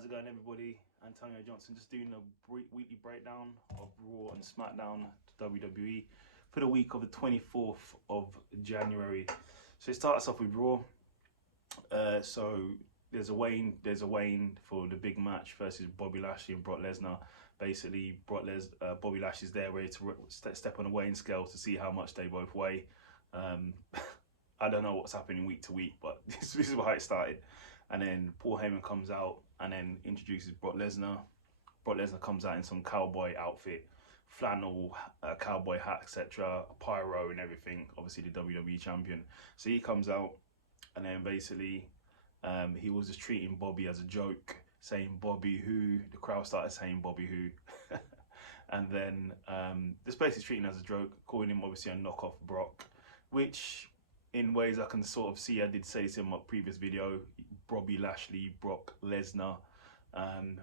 How's it going, everybody? Antonio Johnson, just doing a weekly breakdown of Raw and Smackdown WWE for the week of the 24th of January. So it starts off with Raw. So there's a weigh-in for the big match versus Bobby Lashley and Brock Lesnar. Basically, Bobby Lashley's there ready to step on a weighing scale to see how much they both weigh. I don't know what's happening week to week, but this is how it started. And then Paul Heyman comes out and then introduces Brock Lesnar. Brock Lesnar comes out in some cowboy outfit, flannel, cowboy hat, etc., pyro and everything. Obviously the WWE champion. So he comes out and then basically he was just treating Bobby as a joke, saying Bobby who. The crowd started saying Bobby who. And then just basically treating him as a joke, calling him obviously a knockoff Brock, which in ways I can sort of see. I did say this in my previous video, Bobby Lashley, Brock Lesnar.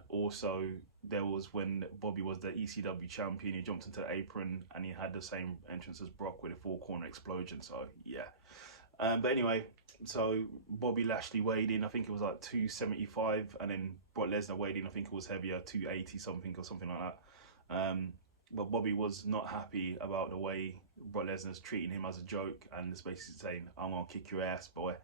Also, there was when Bobby was the ECW champion, he jumped into the apron and he had the same entrance as Brock with a four-corner explosion. So, yeah. But anyway, so Bobby Lashley weighed in, I think it was like 275, and then Brock Lesnar weighed in, I think it was heavier, 280 something or something like that. But Bobby was not happy about the way Brock Lesnar's treating him as a joke and is basically saying, I'm going to kick your ass, boy.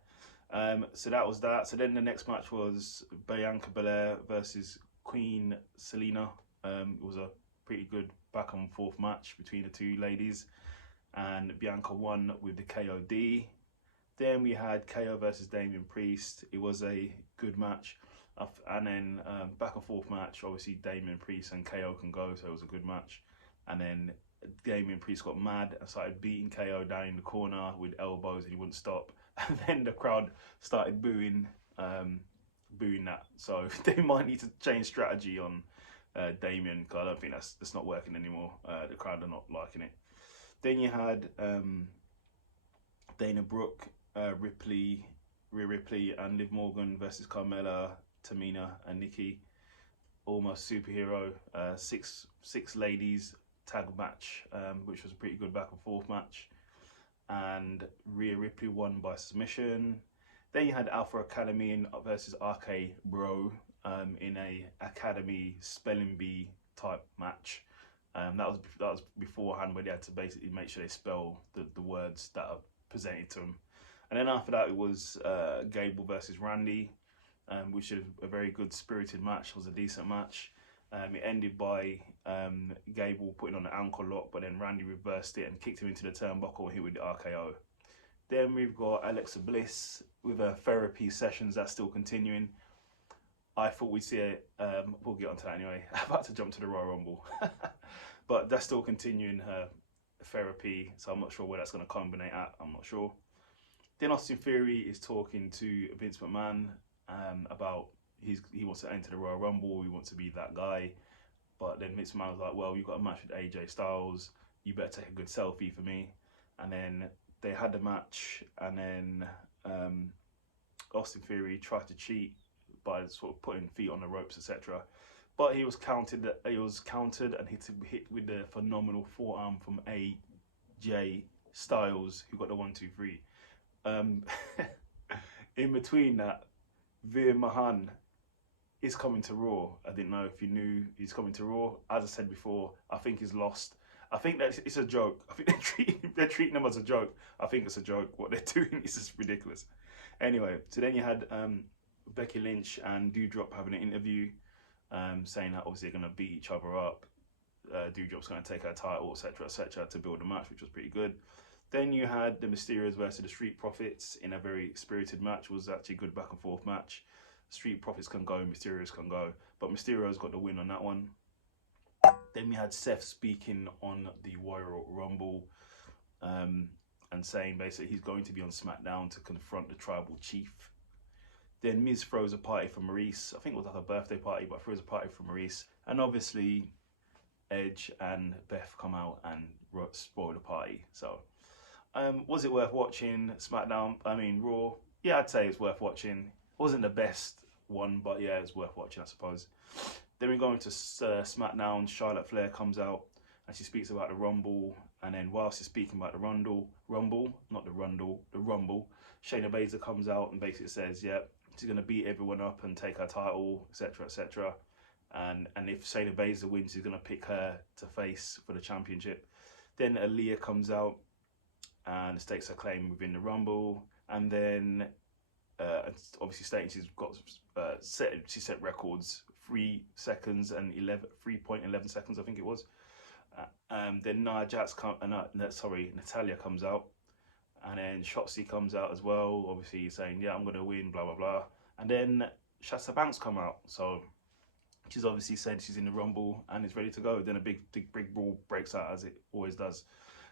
So that was that. So then the next match was Bianca Belair versus Queen Selena. It was a pretty good back and forth match between the two ladies. And Bianca won with the KOD. Then we had KO versus Damian Priest. It was a good match. And then back and forth match. Obviously Damian Priest and KO can go, so it was a good match. And then Damian Priest got mad and started beating KO down in the corner with elbows and he wouldn't stop. And then the crowd started booing that. So they might need to change strategy on Damian, because I don't think that's not working anymore. The crowd are not liking it. Then you had Dana Brooke, Rhea Ripley and Liv Morgan versus Carmella, Tamina and Nikki. Almost superhero, six ladies tag match, which was a pretty good back and forth match. And Rhea Ripley won by submission. Then you had Alpha Academy versus RK Bro in a Academy spelling bee type match. That was beforehand, where they had to basically make sure they spell the words that are presented to them. And then after that, it was Gable versus Randy, which is a very good spirited match. It was a decent match. It ended by Gable putting on the ankle lock, but then Randy reversed it and kicked him into the turnbuckle and hit with the RKO. Then we've got Alexa Bliss with her therapy sessions. That's still continuing. I thought we'd see it. We'll get onto that anyway. I'm about to jump to the Royal Rumble. But that's still continuing her therapy, so I'm not sure where that's going to culminate at. I'm not sure. Then Austin Theory is talking to Vince McMahon about he wants to enter the Royal Rumble, he wants to be that guy. But then Vince McMahon was like, well, you've got a match with AJ Styles, you better take a good selfie for me. And then they had the match, and then Austin Theory tried to cheat by sort of putting feet on the ropes, etc. But he was countered and hit with the phenomenal forearm from AJ Styles, who got the 1, 2, 3. In between that, Veer Mahan is coming to Raw. I didn't know if you knew he's coming to Raw. As I said before, I think he's lost. I think that it's a joke. I think they're treating him as a joke. I think it's a joke. What they're doing is just ridiculous. Anyway, so then you had Becky Lynch and Doudrop having an interview, saying that obviously they're going to beat each other up. Doudrop's going to take her title, etc., to build a match, which was pretty good. Then you had the Mysterios versus the Street Profits in a very spirited match. It was actually a good back and forth match. Street Profits can go, Mysterios can go, but Mysterios got the win on that one. Then we had Seth speaking on the Royal Rumble and saying basically he's going to be on SmackDown to confront the Tribal Chief. Then Miz throws a party for Maurice. I think it was like a birthday party, but throws a party for Maurice. And obviously Edge and Beth come out and spoil the party. So was it worth watching Raw? Yeah, I'd say it's worth watching. Wasn't the best one, but yeah, it's worth watching, I suppose. Then we go into SmackDown. Charlotte Flair comes out and she speaks about the Rumble. And then whilst she's speaking about the Rumble, Shayna Baszler comes out and basically says, yeah, she's going to beat everyone up and take her title, etc., etc. And if Shayna Baszler wins, she's going to pick her to face for the championship. Then Aaliyah comes out and stakes her claim within the Rumble, and then obviously stating she's got she set records, 3 seconds and 3.11 seconds, I think it was. Then Natalia comes out, and then Shotzi comes out as well, obviously saying, yeah, I'm gonna win, blah blah blah. And then Sasha Banks come out, so she's obviously said she's in the Rumble and is ready to go. Then a big brawl breaks out, as it always does.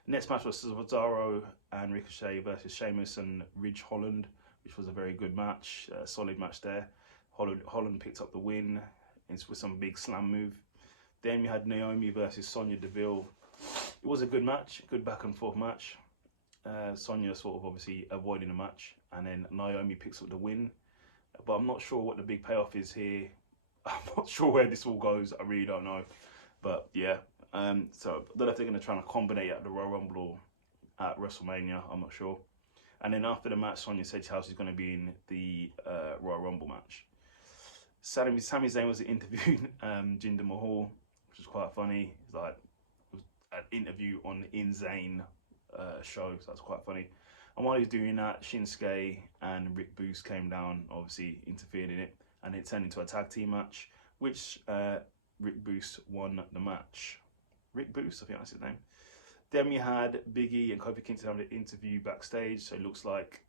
Next match was Cesaro and Ricochet versus Sheamus and Ridge Holland, which was a very good match, a solid match there. Holland picked up the win with some big slam move. Then we had Naomi versus Sonya Deville. It was a good match, good back and forth match. Sonya sort of obviously avoiding the match, and then Naomi picks up the win. But I'm not sure what the big payoff is here. I'm not sure where this all goes. I really don't know. But yeah, so I don't know if they're going to try and combine at the Royal Rumble or at WrestleMania. I'm not sure. And then after the match, Sonya said how she's going to be in the Royal Rumble match. Sami Zayn was interviewing Jinder Mahal, which was quite funny. It's like it was an interview on the In Zayn show, so that's quite funny. And while he was doing that, Shinsuke and Rick Boost came down, obviously interfered in it, and it turned into a tag team match, which Rick Boost won the match. Rick Boost, I think that's his name. Then we had Big E and Kofi Kingston having an interview backstage, so it looks like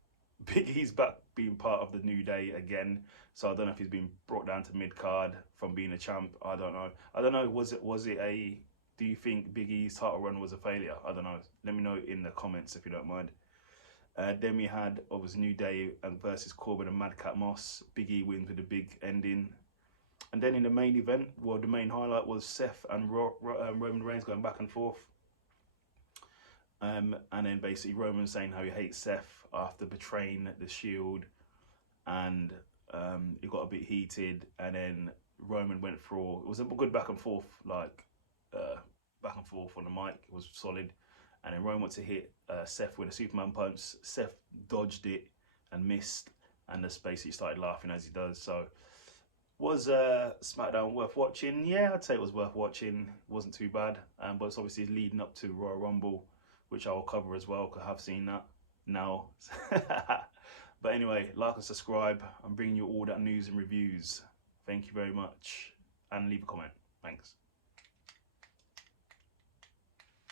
Big E's back being part of the New Day again. So I don't know if he's been brought down to mid-card from being a champ. I don't know. Was it a... Do you think Big E's title run was a failure? I don't know. Let me know in the comments if you don't mind. Then we had, obviously, New Day versus Corbin and Madcap Moss. Big E wins with a big ending. And then in the main event, well, the main highlight was Seth and Roman Reigns going back and forth. And then basically Roman saying how he hates Seth after betraying the Shield, and it got a bit heated, and then Roman went for, it was a good back and forth, like back and forth on the mic. It was solid, and then Roman went to hit Seth with a Superman punch. Seth dodged it and missed, and just basically started laughing as he does. So was SmackDown worth watching? Yeah, I'd say it was worth watching. It wasn't too bad, but it's obviously leading up to Royal Rumble, which I'll cover as well, because I have seen that now. But anyway, like and subscribe. I'm bringing you all that news and reviews. Thank you very much. And leave a comment. Thanks.